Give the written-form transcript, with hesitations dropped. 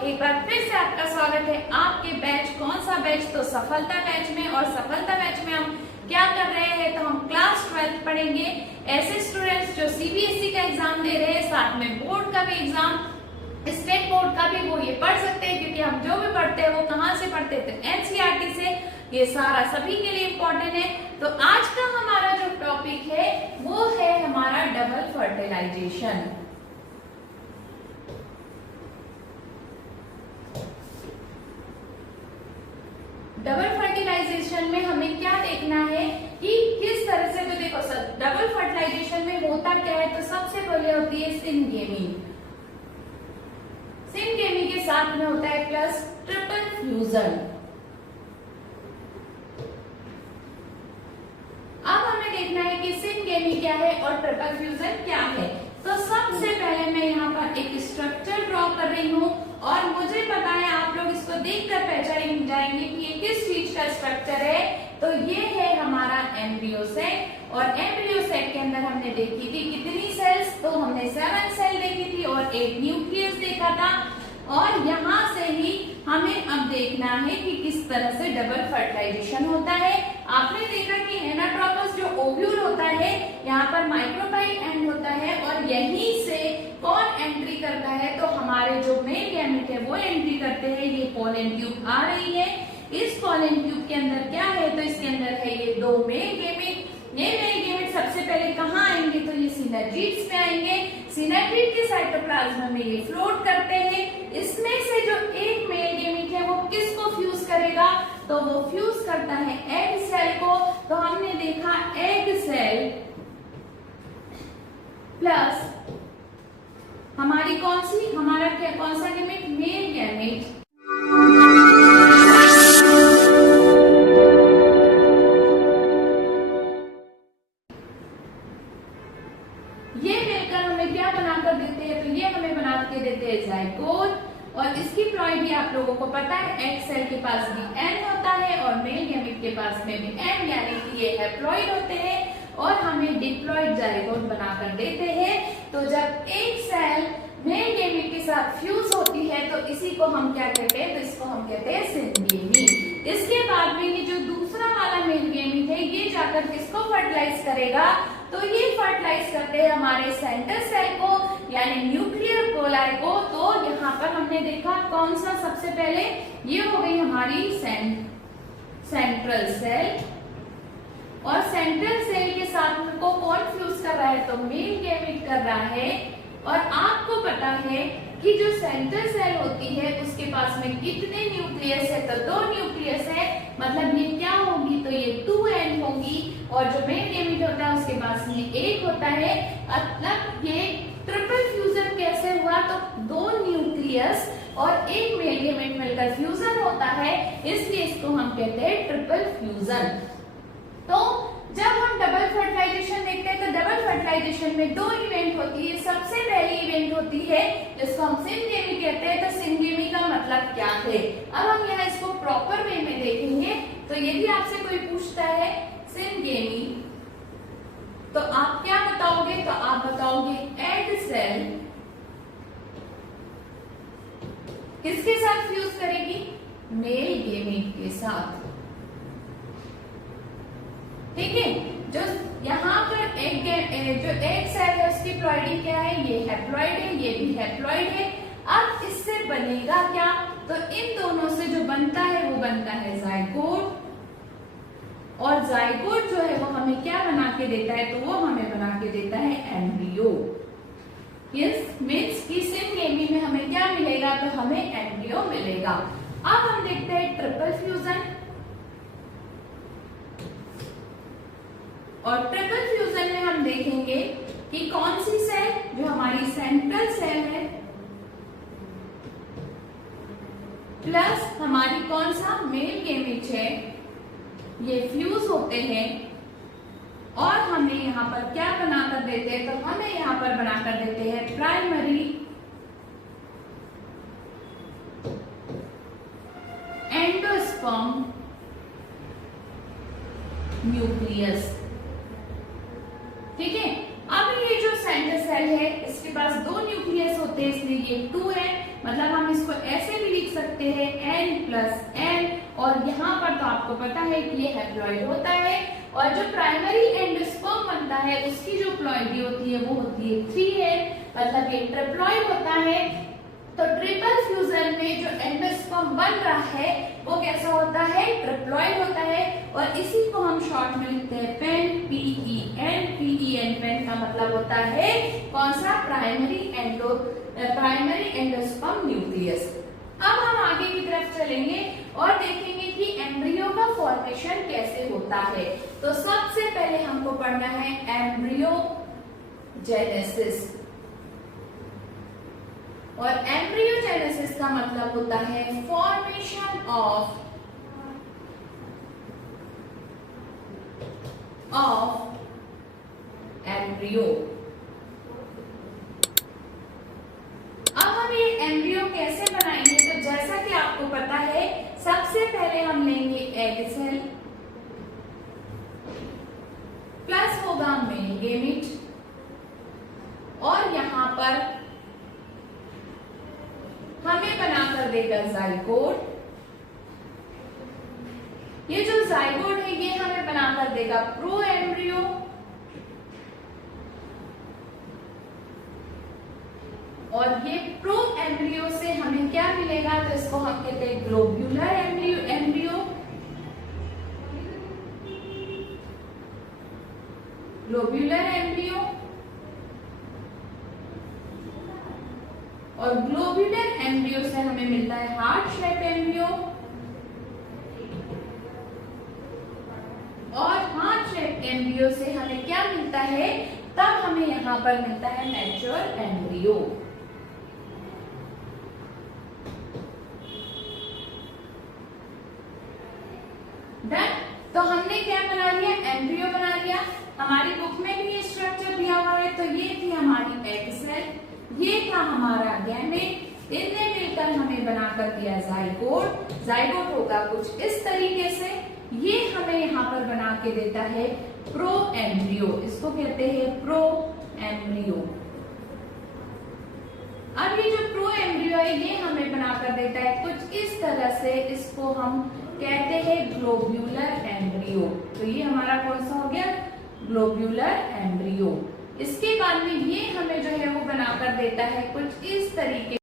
एक बार फिर से आपका स्वागत है आपके बैच। कौन सा बैच? तो सफलता बैच में। और सफलता बैच में हम क्या कर रहे हैं, तो हम क्लास 12 पढ़ेंगे। ऐसे स्टूडेंट्स जो सीबीएसई का एग्जाम दे रहे हैं, साथ में बोर्ड का भी एग्जाम, स्टेट बोर्ड का भी, वो ये पढ़ सकते हैं। क्योंकि हम जो भी पढ़ते हैं वो कहाँ से पढ़ते हैं, तो एनसीईआरटी से। ये सारा सभी के लिए इम्पोर्टेंट है। तो आज का हमारा जो टॉपिक है वो है हमारा डबल फर्टिलाइजेशन। डबल फर्टिलाइजेशन में हमें क्या देखना है कि किस तरह से, तो देखो सर, डबल फर्टिलाइजेशन में होता क्या है, तो सबसे पहले होती है सिनगेमी। सिनगेमी के साथ में होता है प्लस ट्रिपल फ्यूजन। अब हमें देखना है कि सिनगेमी क्या है और ट्रिपल फ्यूजन क्या है। तो सबसे पहले मैं यहाँ पर एक स्ट्रक्चर ड्रॉ कर रही हूँ और मुझे पता है आप लोग इसको देखकर पहचान जाएंगे कि ये किस चीज का स्ट्रक्चर है। तो ये है हमारा एम्ब्रियो सेट। और एम्ब्रियो सेट के अंदर हमने देखी थी कितनी सेल्स, तो हमने 7 सेल देखी थी और 8 न्यूक्लियस देखा था। और यहाँ से ही हमें अब देखना है कि किस तरह से डबल फर्टिलाइजेशन होता है। आपने देखा कि एनाट्रोपस जो ओव्यूल होता है, यहाँ पर माइक्रोपाइल एंड होता है और यहीं से कौन एंट्री करता है, तो हमारे जो मेल गैमेट है वो एंट्री करते हैं। ये पोलन ट्यूब आ रही है। इस पोलन ट्यूब के अंदर क्या है, तो इसके अंदर है ये 2 मेल गैमेट। ये मेल गैमेट सबसे पहले कहाँ आएंगे, तो ये सिनर्जिड्स में आएंगे। सिनर्जिड के साइटोप्लाज्म में ये फ्लोट करते हैं। इसमें से जो एक मेल गैमेट है वो किसको फ्यूज करेगा, तो वो फ्यूज करता है एग सेल को। तो हमने देखा एग सेल प्लस हमारी कौन सी, हमारा क्या, कौन सा गैमेट, मेल गैमेट। ये मिलकर हमें क्या बनाकर देते हैं, तो ये हमें बना के देते हैं जाइगोट। और इसकी प्लॉइड भी आप लोगों को पता है, एग सेल के पास भी एन होता है और मेल गैमेट के पास में भी एन, यानी कि ये हैप्लॉइड होते हैं और हमें डिप्लॉइड जाइगोट बनाकर देते हैं। तो जब एक सेल मेल गैमेट के साथ फ्यूज होती है तो इसी को हम क्या कहते हैं, तो इसको हम कहते हैं सिनगेमी। इसके बाद में ये जो दूसरा वाला मेल गैमेट है ये जाकर किसको फर्टिलाइज करेगा, तो ये फर्टिलाइज करते हैं हमारे सेंटर सेल को, यानी न्यूक्लियर कोलाई को। तो यहाँ पर हमने देखा कौन सा सबसे पहले, ये हो गई हमारी सेंट्रल सेल। और सेंट्रल सेल के साथ को कौन फ्यूज कर रहा है, तो मेल गैमेट कर रहा है। और आपको पता है कि जो सेंट्रल सेल होती है उसके पास में कितने न्यूक्लियस है, तो 2 न्यूक्लियस है। मतलब ये क्या होगी, तो ये 2n होगी। और जो मेल गैमेट होता है उसके पास में 1 होता है। मतलब ये ट्रिपल फ्यूजन कैसे हुआ, तो 2 न्यूक्लियस और 1 मेल गैमेट मिलकर फ्यूजन होता है, इसलिए इसको हम कहते हैं ट्रिपल फ्यूजन। तो जब हम डबल फर्टिलाइजेशन देखते हैं तो डबल फर्टिलाइजेशन में 2 इवेंट होती है। सबसे पहली इवेंट होती है जिसको हम सिनगेमी कहते हैं। तो सिनगेमी का मतलब क्या है, अब हम यहाँ इसको प्रॉपर वे में देखेंगे। तो यदि आपसे कोई पूछता है सिनगेमी, तो आप क्या बताओगे, तो आप बताओगे एग सेल किसके साथ फ्यूज करेगी, मेल गैमेट के साथ। ठीक है, जो यहाँ पर जो एग सेल है उसकी प्लॉइडिंग क्या है, ये हैप्लॉइड है, ये भी हैप्लॉइड है। अब इससे बनेगा क्या, तो इन दोनों से जो बनता है वो बनता है जाइगोट। और जाइगोट जो है वो हमें क्या बना के देता है, तो वो हमें बना के देता है एम्ब्रियो। यस मीन्स की सिनगेमी में हमें क्या मिलेगा, तो हमें एम्ब्रियो मिलेगा। अब हम देखते हैं ट्रिपल फ्यूजन। और ट्रिपल फ्यूजन में हम देखेंगे कि कौन सी सेल, जो हमारी सेंट्रल सेल है, प्लस हमारी कौन सा मेल गैमेट है, ये फ्यूज होते हैं। और हमें यहाँ पर क्या बनाकर देते हैं, तो हमें यहाँ पर बनाकर देते हैं प्राइमरी एंडोस्पर्म न्यूक्लियस। ठीक है, अब ये जो सेंटर सेल है इसके पास 2 न्यूक्लियस होते हैं, इसलिए ये 2 है। मतलब हम इसको ऐसे भी लिख सकते हैं N+N, और यहाँ पर तो आपको पता है कि ये हैप्लॉइड होता है, और जो प्राइमरी एंडोस्पर्म बनता है उसकी जो प्लॉइडी होती है वो होती है 3N, मतलब ये ट्रिप्लॉइड होता है। तो ट्रिपल फ्यूजन में जो एंडोस्पर्म बन रहा है वो कैसा होता है, ट्रिप्लॉइड होता है, और इसी को हम शॉर्ट में लिखते हैं पेन, PEN, पेन का मतलब होता है कौन सा, प्राइमरी एंडोस्पर्म न्यूक्लियस। अब हम आगे की तरफ चलेंगे और देखेंगे कि एम्ब्रियो का फॉर्मेशन कैसे होता है। तो सबसे पहले हमको पढ़ना है एम्ब्रियोजेनेसिस, और एम्ब्रियोजेनेसिस का मतलब होता है फॉर्मेशन ऑफ एम्ब्रियो। अब हम ये एम्ब्रियो कैसे बनाएंगे, तो जैसा कि आपको पता है सबसे पहले हम लेंगे एग सेल, प्लस होगा मेल गेमिट, और यहां पर हमें बनाकर देगा जाइगोट। ये जो जाइगोट है ये हमें बनाकर देगा प्रो एम्ब्रियो, और ये प्रो एम्ब्रियो से हमें क्या मिलेगा, तो इसको हम कहते हैं ग्लोब्यूलर एम्ब्रियो, और ग्लोब्यूलर एम्ब्रियो से हमें मिलता है हार्ट शेप एम्ब्रियो, और हार्ट शेप एम्ब्रियो से हमें क्या मिलता है, तब हमें यहाँ पर मिलता है मैच्योर एम्ब्रियो। डन। तो हमने क्या बना लिया, एम्ब्रियो बना लिया। हमारी बुक में भी ये स्ट्रक्चर दिया हुआ है। तो ये थी हमारी एग सेल, ये था हमारा गैमेट, इनने मिलकर हमें बनाकर दिया जाइगोट। जाइगोट होगा कुछ इस तरीके से, ये हमें यहाँ पर बना के देता है प्रो एम्ब्रियो, इसको कहते हैं प्रो एम्ब्रियो। अब ये जो प्रो एम्ब्रियो है ये हमें बनाकर देता है कुछ इस तरह से, इसको हम कहते हैं ग्लोब्यूलर एम्ब्रियो। तो ये हमारा कौन सा हो गया, ग्लोब्यूलर एम्ब्रियो। इसके बाद में ये हमें जो है वो बनाकर देता है कुछ इस तरीके